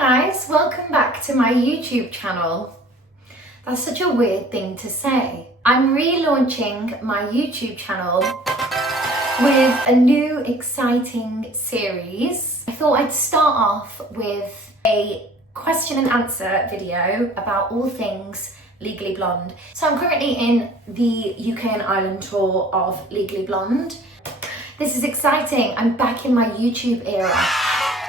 guys, welcome back to my YouTube channel. That's such a weird thing to say. I'm relaunching my YouTube channel with a new exciting series. I thought I'd start off with a question and answer video about all things Legally Blonde. So I'm currently in the UK and Ireland tour of Legally Blonde. This is exciting. I'm back in my YouTube era.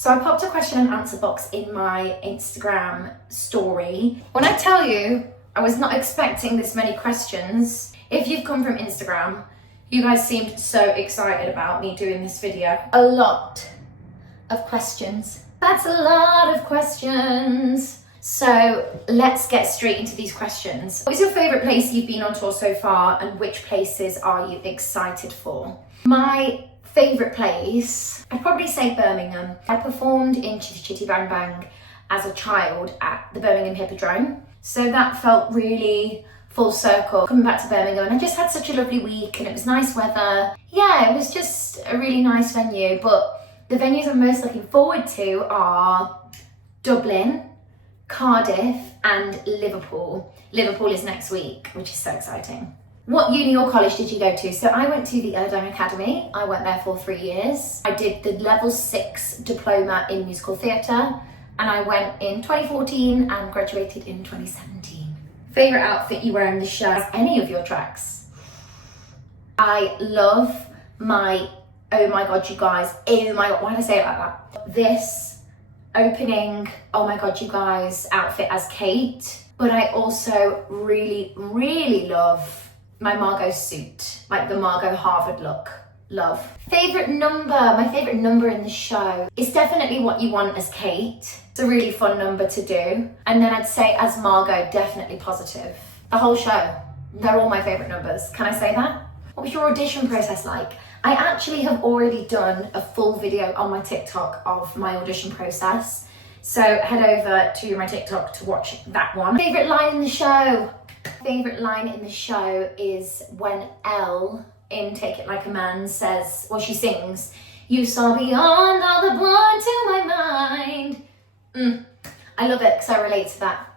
So I popped a question and answer box in my Instagram story. When I tell you, I was not expecting this many questions. If you've come from Instagram, you guys seemed so excited about me doing this video. A lot of questions. That's a lot of questions. So let's get straight into these questions. What is your favourite place you've been on tour so far, and which places are you excited for? My favourite place, I'd probably say Birmingham. I performed in Chitty Chitty Bang Bang as a child at the Birmingham Hippodrome. So that felt really full circle, coming back to Birmingham. And I just had such a lovely week and it was nice weather. Yeah, it was just a really nice venue. But the venues I'm most looking forward to are Dublin, Cardiff and Liverpool. Liverpool is next week, which is so exciting. What uni or college did you go to? So I went to the Erdem Academy. I went there for 3 years. I did the level 6 diploma in musical theatre, and I went in 2014 and graduated in 2017. Favourite outfit you wear in the show? Any of your tracks? I love my, oh my god you guys, oh my god, why did I say it like that? This opening, oh my god you guys outfit as Kate, but I also really love my Margot suit, like the Margot Harvard look. Love. Favourite number? My favourite number in the show is definitely What You Want as Kate. It's a really fun number to do. And then I'd say as Margot, definitely Positive. The whole show, they're all my favourite numbers. Can I say that? What was your audition process like? I actually have already done a full video on my TikTok of my audition process. So head over to my TikTok to watch that one. Favourite line in the show? Favourite line in the show is when Elle in Take It Like a Man says, well, she sings, "You saw beyond all the blood to my mind." I love it because I relate to that.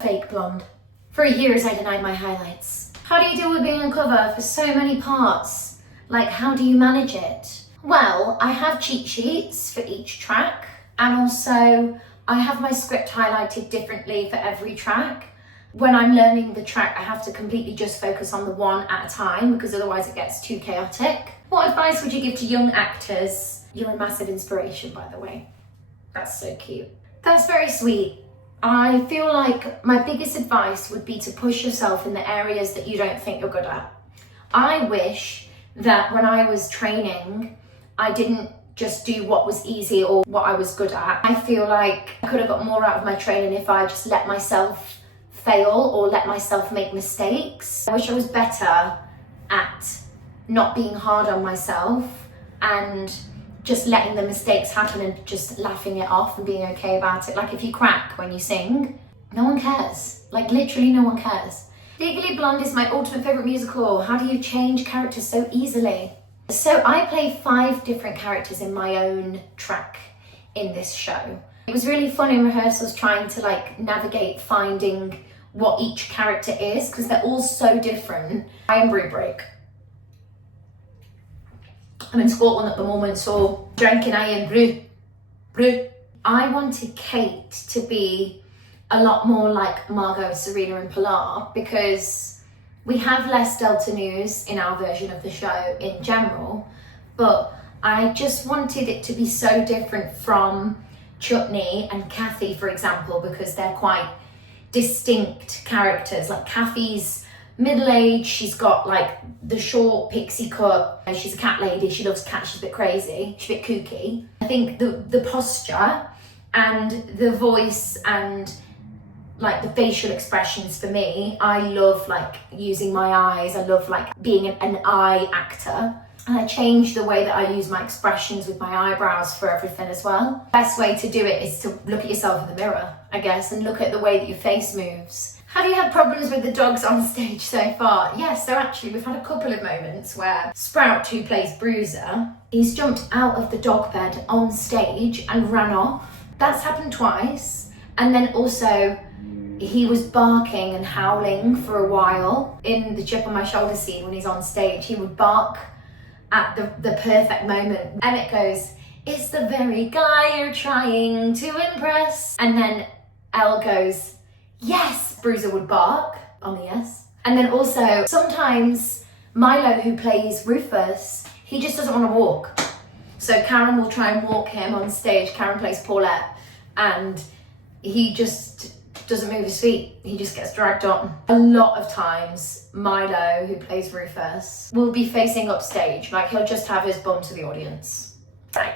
Fake blonde. For years I denied my highlights. How do you deal with being on cover for so many parts? Like, how do you manage it? Well, I have cheat sheets for each track, and also I have my script highlighted differently for every track. When I'm learning the track, I have to completely just focus on the one at a time because otherwise it gets too chaotic. What advice would you give to young actors? You're a massive inspiration, by the way. That's so cute. That's very sweet. I feel like my biggest advice would be to push yourself in the areas that you don't think you're good at. I wish that when I was training, I didn't just do what was easy or what I was good at. I feel like I could have got more out of my training if I just let myself fail or let myself make mistakes. I wish I was better at not being hard on myself and just letting the mistakes happen and just laughing it off and being okay about it. Like if you crack when you sing, no one cares. Like literally no one cares. Legally Blonde is my ultimate favourite musical. How do you change characters so easily? So I play 5 different characters in my own track in this show. It was really fun in rehearsals trying to like navigate finding what each character is because they're all so different. I am Break. I'm in Scotland at the moment, so drinking I am brew. I wanted Kate to be a lot more like Margot, Serena and Pilar because we have less Delta News in our version of the show in general, but I just wanted it to be so different from Chutney and Kathy, for example, because they're quite distinct characters. Like Kathy's middle-aged, she's got like the short pixie cut, and she's a cat lady, she loves cats, she's a bit crazy, she's a bit kooky. I think the posture and the voice and like the facial expressions for me, I love like using my eyes, I love like being an eye actor. And I changed the way that I use my expressions with my eyebrows for everything as well. Best way to do it is to look at yourself in the mirror, I guess, and look at the way that your face moves. Have you had problems with the dogs on stage so far? Yes, so actually we've had a couple of moments where Sprout, who plays Bruiser, he's jumped out of the dog bed on stage and ran off. That's happened twice. And then also, he was barking and howling for a while in the chip on my shoulder scene when he's on stage. He would bark at the perfect moment. And it goes, "It's the very guy you're trying to impress." And then Elle goes, "Yes." Bruiser would bark on the yes. And then also, sometimes Milo, who plays Rufus, he just doesn't want to walk. So Karen will try and walk him on stage. Karen plays Paulette, and he just doesn't move his feet. He just gets dragged on. A lot of times, Milo, who plays Rufus, will be facing upstage. Like, he'll just have his bum to the audience. Like,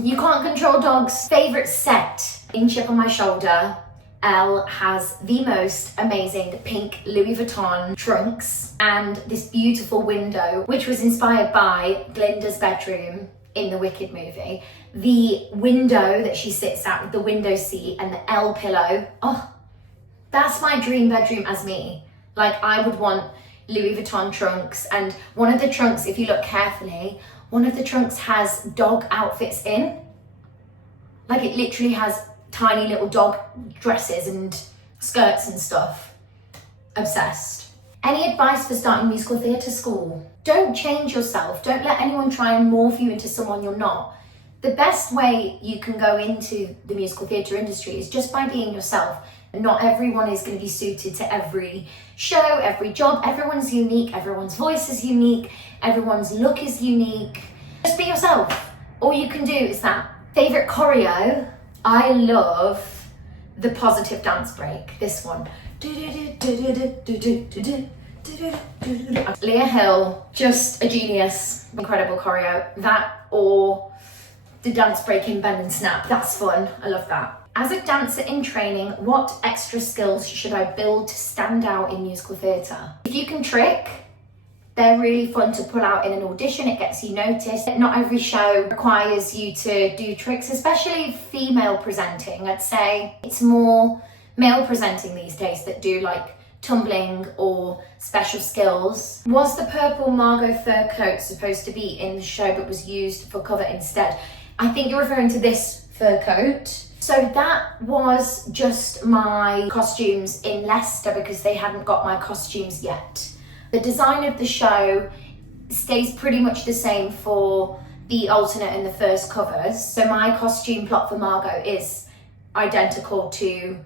you can't control dogs. Favourite set in Chip on My Shoulder. Elle has the most amazing pink Louis Vuitton trunks and this beautiful window, which was inspired by Glinda's bedroom in the Wicked movie. The window that she sits at with the window seat and the Elle pillow. Oh, that's my dream bedroom as me. Like, I would want Louis Vuitton trunks, and one of the trunks, if you look carefully, one of the trunks has dog outfits in. Like, it literally has tiny little dog dresses and skirts and stuff. Obsessed. Any advice for starting musical theatre school? Don't change yourself. Don't let anyone try and morph you into someone you're not. The best way you can go into the musical theatre industry is just by being yourself. Not everyone is going to be suited to every show, every job. Everyone's unique. Everyone's voice is unique. Everyone's look is unique. Just be yourself. All you can do is that. Favourite choreo? I love the positive dance break, this one. Leah Hill, just a genius. Incredible choreo. That or the dance break in Bend and Snap. That's fun. I love that. As a dancer in training, what extra skills should I build to stand out in musical theatre? If you can trick, they're really fun to pull out in an audition. It gets you noticed. Not every show requires you to do tricks, especially female presenting. I'd say it's more male presenting these days that do like tumbling or special skills. Was the purple Margot fur coat supposed to be in the show but was used for cover instead? I think you're referring to this fur coat. So that was just my costumes in Leicester because they hadn't got my costumes yet. The design of the show stays pretty much the same for the alternate and the first covers. So my costume plot for Margot is identical to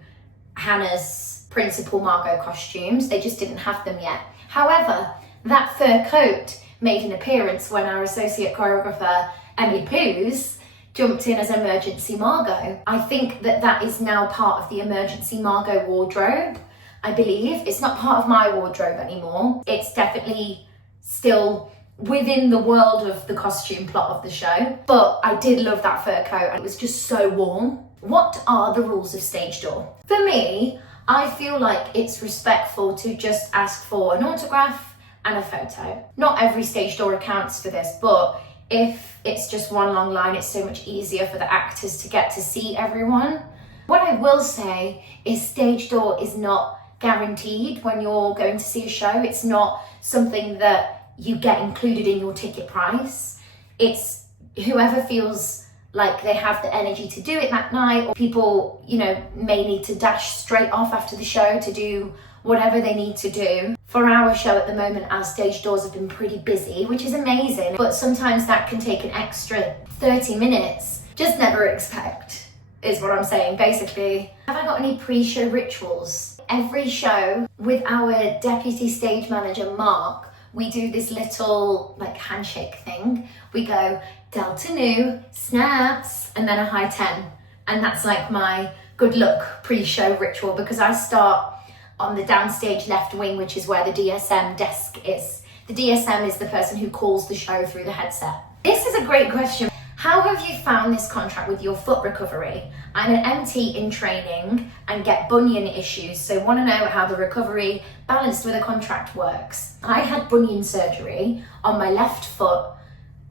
Hannah's principal Margot costumes. They just didn't have them yet. However, that fur coat made an appearance when our associate choreographer, Emily Poos, jumped in as Emergency Margot. I think that is now part of the Emergency Margot wardrobe. I believe it's not part of my wardrobe anymore. It's definitely still within the world of the costume plot of the show. But I did love that fur coat. It was just so warm. What are the rules of stage door? For me, I feel like it's respectful to just ask for an autograph and a photo. Not every stage door accounts for this, but if it's just one long line, it's so much easier for the actors to get to see everyone. What I will say is stage door is not guaranteed when you're going to see a show. It's not something that you get included in your ticket price. It's whoever feels like they have the energy to do it that night, or people, may need to dash straight off after the show to do whatever they need to do. For our show at the moment, our stage doors have been pretty busy, which is amazing, but sometimes that can take an extra 30 minutes. Just never expect, is what I'm saying. Basically, have I got any pre-show rituals? Every show with our deputy stage manager, Mark, we do this little handshake thing. We go Delta Nu, snaps, and then a high 10. And that's like my good luck pre-show ritual because I start on the downstage left wing, which is where the DSM desk is. The DSM is the person who calls the show through the headset. This is a great question. How have you found this contract with your foot recovery? I'm an MT in training and get bunion issues, so want to know how the recovery balanced with a contract works. I had bunion surgery on my left foot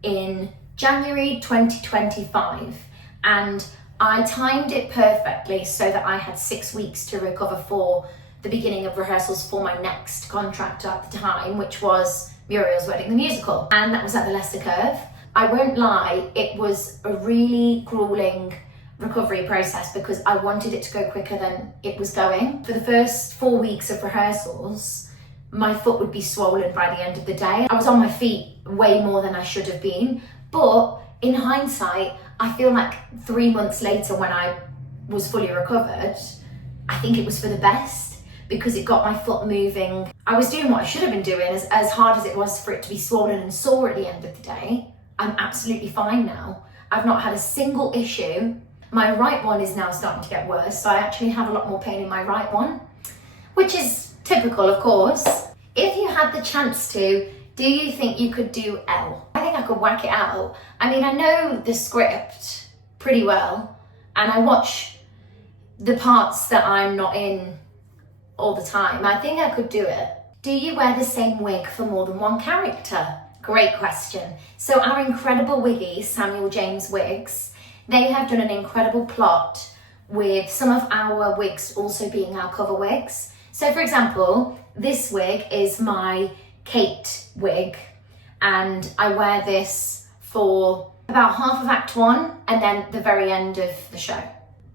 in January 2025, and I timed it perfectly so that I had 6 weeks to recover for the beginning of rehearsals for my next contract at the time, which was Muriel's Wedding the Musical, and that was at the Leicester Curve. I won't lie, it was a really grueling recovery process because I wanted it to go quicker than it was going. For the first 4 weeks of rehearsals, my foot would be swollen by the end of the day. I was on my feet way more than I should have been, but in hindsight, I feel like 3 months later when I was fully recovered, I think it was for the best because it got my foot moving. I was doing what I should have been doing, as hard as it was for it to be swollen and sore at the end of the day. I'm absolutely fine now. I've not had a single issue. My right one is now starting to get worse, so I actually have a lot more pain in my right one, which is typical, of course. If you had the chance to, do you think you could do L? I think I could whack it out. I mean, I know the script pretty well, and I watch the parts that I'm not in all the time. I think I could do it. Do you wear the same wig for more than one character? Great question. So our incredible wiggy, Samuel James Wigs, they have done an incredible plot with some of our wigs also being our cover wigs. So for example, this wig is my Kate wig, and I wear this for about half of Act 1 and then the very end of the show.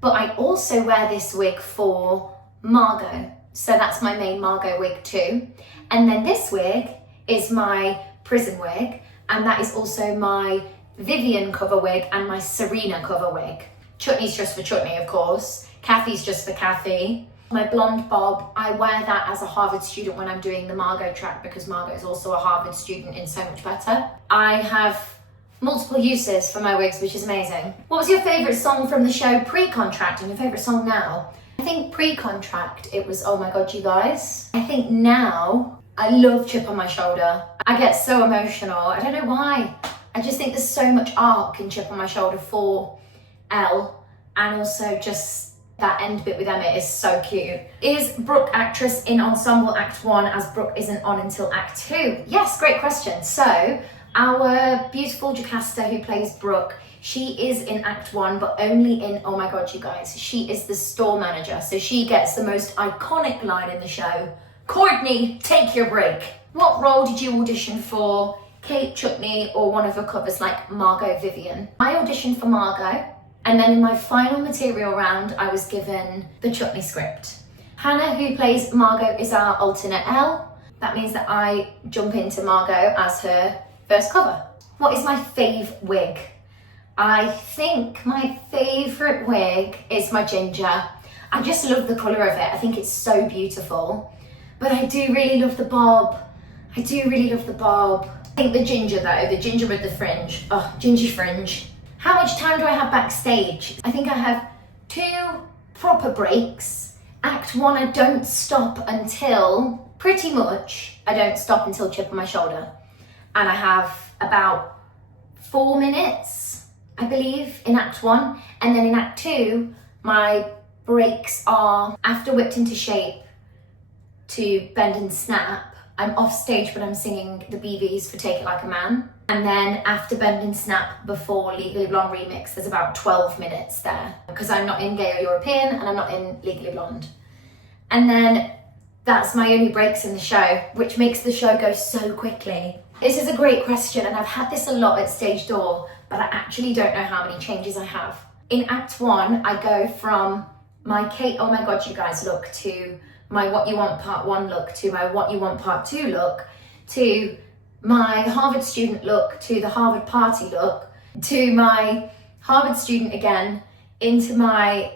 But I also wear this wig for Margot. So that's my main Margot wig too. And then this wig is my prison wig, and that is also my Vivian cover wig and my Serena cover wig. Chutney's just for Chutney, of course. Kathy's just for Kathy. My blonde bob, I wear that as a Harvard student when I'm doing the Margot track because Margot is also a Harvard student in So Much Better. I have multiple uses for my wigs, which is amazing. What was your favourite song from the show pre-contract and your favourite song now? I think pre-contract, it was Oh My God, You Guys. I think now, I love Chip on My Shoulder. I get so emotional. I don't know why. I just think there's so much arc in Chip on My Shoulder for Elle, and also just that end bit with Emmett is so cute. Is Brooke actress in ensemble Act 1 as Brooke isn't on until Act 2? Yes, great question. So our beautiful Jocasta who plays Brooke, she is in Act 1, but only in Oh My God, You Guys. She is the store manager, so she gets the most iconic line in the show. Courtney, take your break. What role did you audition for? Kate, Chutney, or one of her covers like Margot, Vivian? I auditioned for Margot, and then in my final material round, I was given the Chutney script. Hannah, who plays Margot, is our alternate L. That means that I jump into Margot as her first cover. What is my fave wig? I think my favourite wig is my ginger. I just love the colour of it. I think it's so beautiful. But I do really love the bob. I think the ginger though, the ginger with the fringe. Oh, gingy fringe. How much time do I have backstage? I think I have 2 proper breaks. Act 1, I don't stop until, pretty much, I don't stop until Chip on My Shoulder. And I have about 4 minutes, I believe, in Act 1. And then in Act 2, my breaks are after Whipped Into Shape to Bend and Snap. I'm off stage, but I'm singing the BVs for Take It Like a Man. And then after Bend and Snap, before Legally Blonde Remix, there's about 12 minutes there because I'm not in Gay or European and I'm not in Legally Blonde. And then that's my only breaks in the show, which makes the show go so quickly. This is a great question, and I've had this a lot at Stage Door, but I actually don't know how many changes I have. In Act 1, I go from my Kate, Oh My God, You Guys look to my What You Want Part 1 look to my What You Want Part 2 look to my Harvard student look to the Harvard party look to my Harvard student again into my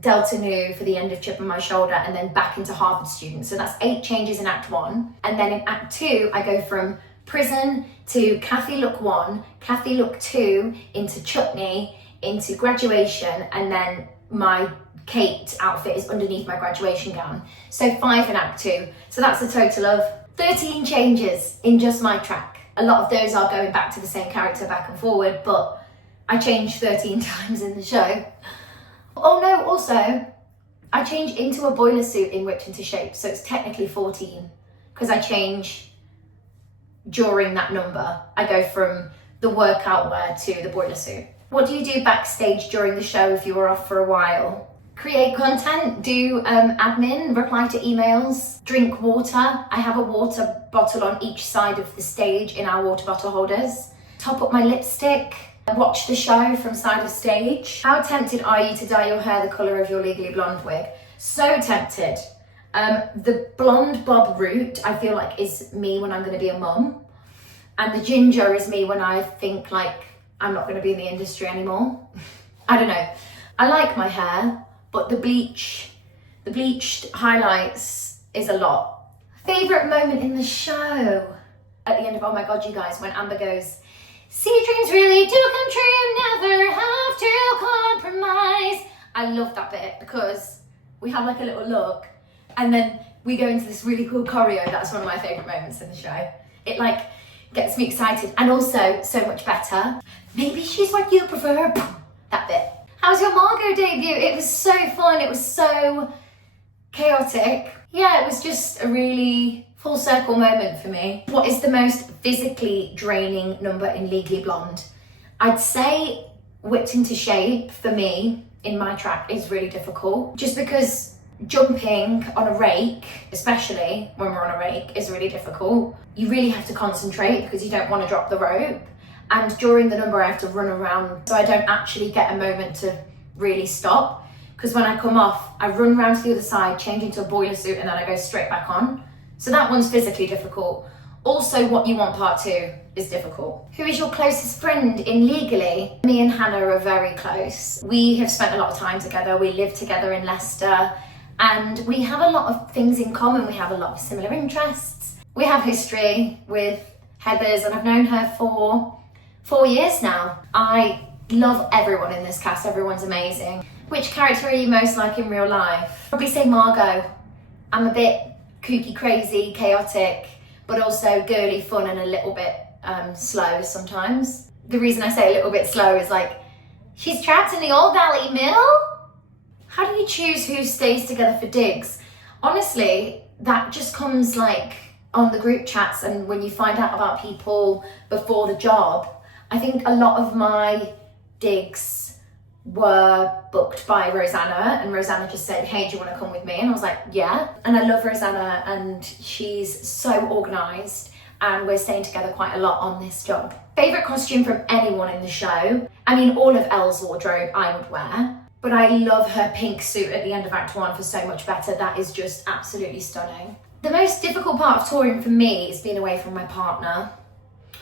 Delta Nu for the end of Chip on My Shoulder and then back into Harvard student. So that's 8 changes in Act 1. And then in Act 2, I go from prison to Kathy look 1, Kathy look 2, into Chutney, into graduation, and then my Kate outfit is underneath my graduation gown. So 5 in Act 2. So that's a total of 13 changes in just my track. A lot of those are going back to the same character back and forward, but I changed 13 times in the show. Oh no, also, I change into a boiler suit in Whipped Into Shape, so it's technically 14, because I change during that number. I go from the workout wear to the boiler suit. What do you do backstage during the show if you were off for a while? Create content, do admin, reply to emails, drink water. I have a water bottle on each side of the stage in our water bottle holders. Top up my lipstick. Watch the show from side of stage. How tempted are you to dye your hair the colour of your Legally Blonde wig? So tempted. The blonde bob root, I feel like, is me when I'm going to be a mum. And the ginger is me when I think like I'm not going to be in the industry anymore. I don't know. I like my hair, but the bleached highlights is a lot. Favourite moment in the show? At the end of Oh My God, you guys, when Amber goes, see, dreams really do come true, never have to compromise. I love that bit because we have like a little look and then we go into this really cool choreo. That's one of my favourite moments in the show. It like gets me excited and also so much better. Maybe she's what you prefer. That bit. How was your Margot debut? It was so fun. It was so chaotic. Yeah, it was just a really full circle moment for me. What is the most physically draining number in Legally Blonde? I'd say Whipped Into Shape for me in my track is really difficult just because jumping on a rake, especially when we're on a rake, is really difficult. You really have to concentrate because you don't want to drop the rope. And during the number I have to run around so I don't actually get a moment to really stop. Because when I come off, I run around to the other side, change into a boiler suit and then I go straight back on. So that one's physically difficult. Also, What You Want Part 2 is difficult. Who is your closest friend in Legally? Me and Hannah are very close. We have spent a lot of time together. We live together in Leicester and we have a lot of things in common. We have a lot of similar interests. We have history with Heathers and I've known her for 4 years now. I love everyone in this cast. Everyone's amazing. Which character are you most like in real life? Probably say Margot. I'm a bit kooky, crazy, chaotic, but also girly, fun and a little bit slow sometimes. The reason I say a little bit slow is like, she's trapped in the old valley middle? How do you choose who stays together for digs? Honestly, that just comes like on the group chats and when you find out about people before the job. I think a lot of my digs were booked by Rosanna and Rosanna just said, hey, do you want to come with me? And I was like, yeah. And I love Rosanna and she's so organised and we're staying together quite a lot on this job. Favourite costume from anyone in the show? I mean, all of Elle's wardrobe I would wear, but I love her pink suit at the end of Act 1 for So Much Better. That is just absolutely stunning. The most difficult part of touring for me is being away from my partner.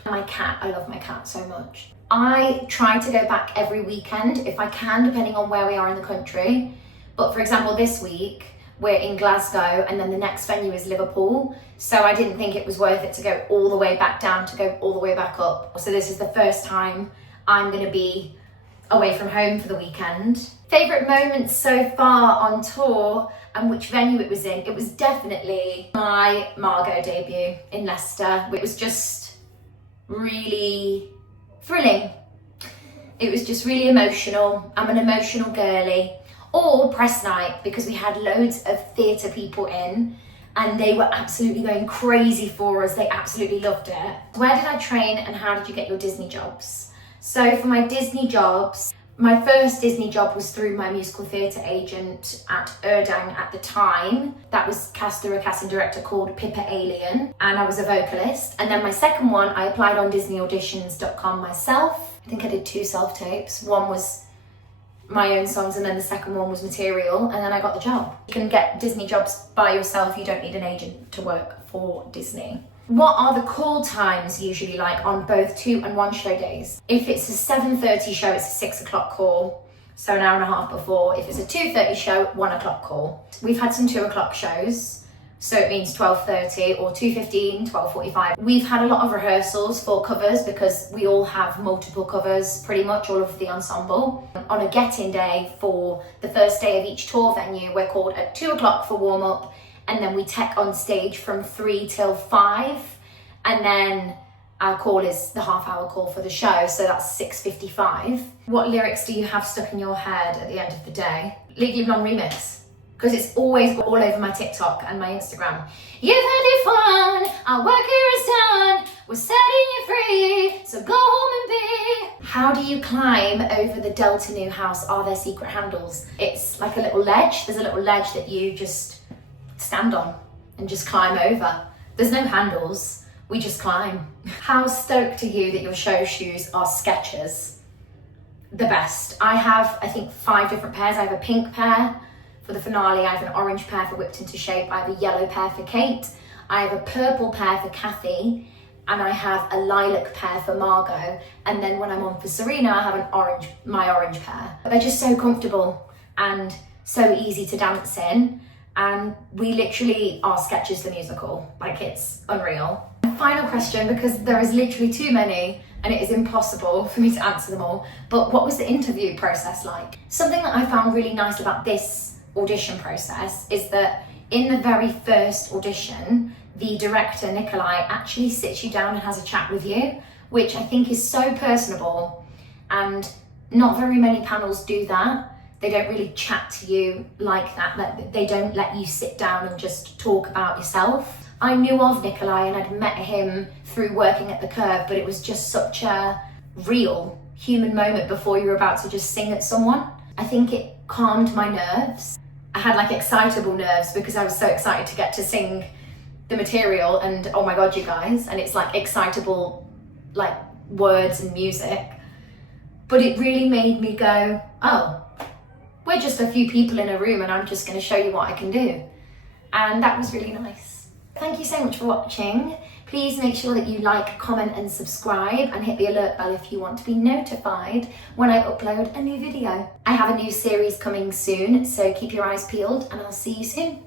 My cat, I love my cat so much. I try to go back every weekend if I can, depending on where we are in the country. But for example, this week we're in Glasgow and then the next venue is Liverpool. So I didn't think it was worth it to go all the way back down to go all the way back up. So this is the first time I'm going to be away from home for the weekend. Favourite moments so far on tour and which venue it was in? It was definitely my Margot debut in Leicester. It was just really thrilling. It was just really emotional. I'm an emotional girly. Or press night, because we had loads of theatre people in and they were absolutely going crazy for us. They absolutely loved it. Where did I train and how did you get your Disney jobs? So for my Disney jobs, my first Disney job was through my musical theatre agent at Erdang at the time. That was cast through a casting director called Pippa Alien, and I was a vocalist. And then my second one, I applied on DisneyAuditions.com myself. I think I did 2 self-tapes. One was my own songs and then the second one was material, and then I got the job. You can get Disney jobs by yourself. You don't need an agent to work for Disney. What are the call times usually like on both 2 and 1 show days? If it's a 7:30 show, it's a 6 o'clock call, so an hour and a half before. If it's a 2:30 show, 1 o'clock call. We've had some 2 o'clock shows, so it means 12:30 or 2:15, 12:45. We've had a lot of rehearsals for covers because we all have multiple covers, pretty much all of the ensemble. On a get-in day for the first day of each tour venue, we're called at 2 o'clock for warm-up, and then we tech on stage from 3 till 5, and then our call is the half-hour call for the show, so that's 6:55. What lyrics do you have stuck in your head at the end of the day? Legally Blonde remix, because it's always all over my TikTok and my Instagram. You've had your fun, our work here is done, we're setting you free, so go home and be. How do you climb over the Delta New House? Are there secret handles? It's like a little ledge. There's a little ledge that you just stand on and just climb over. There's no handles, we just climb. How stoked are you that your show shoes are Skechers? the best. I have, I think, 5 different pairs. I have a pink pair for the finale, I have an orange pair for Whipped Into Shape, I have a yellow pair for Kate, I have a purple pair for Kathy, and I have a lilac pair for Margot, and then when I'm on for Serena, I have my orange pair. They're just so comfortable and so easy to dance in, and we literally are Sketches the Musical, like it's unreal. Final question, because there is literally too many and it is impossible for me to answer them all, but what was the interview process like? Something that I found really nice about this audition process is that in the very first audition, the director, Nikolai, actually sits you down and has a chat with you, which I think is so personable, and not very many panels do that. They don't really chat to you like that. They don't let you sit down and just talk about yourself. I knew of Nikolai and I'd met him through working at the Curve, but it was just such a real human moment before you're about to just sing at someone. I think it calmed my nerves. I had like excitable nerves because I was so excited to get to sing the material, and oh my god, you guys, and it's like excitable like words and music. But it really made me go, oh, we're just a few people in a room and I'm just going to show you what I can do. And that was really nice. Thank you so much for watching. Please make sure that you like, comment and subscribe, and hit the alert bell if you want to be notified when I upload a new video. I have a new series coming soon, so keep your eyes peeled and I'll see you soon.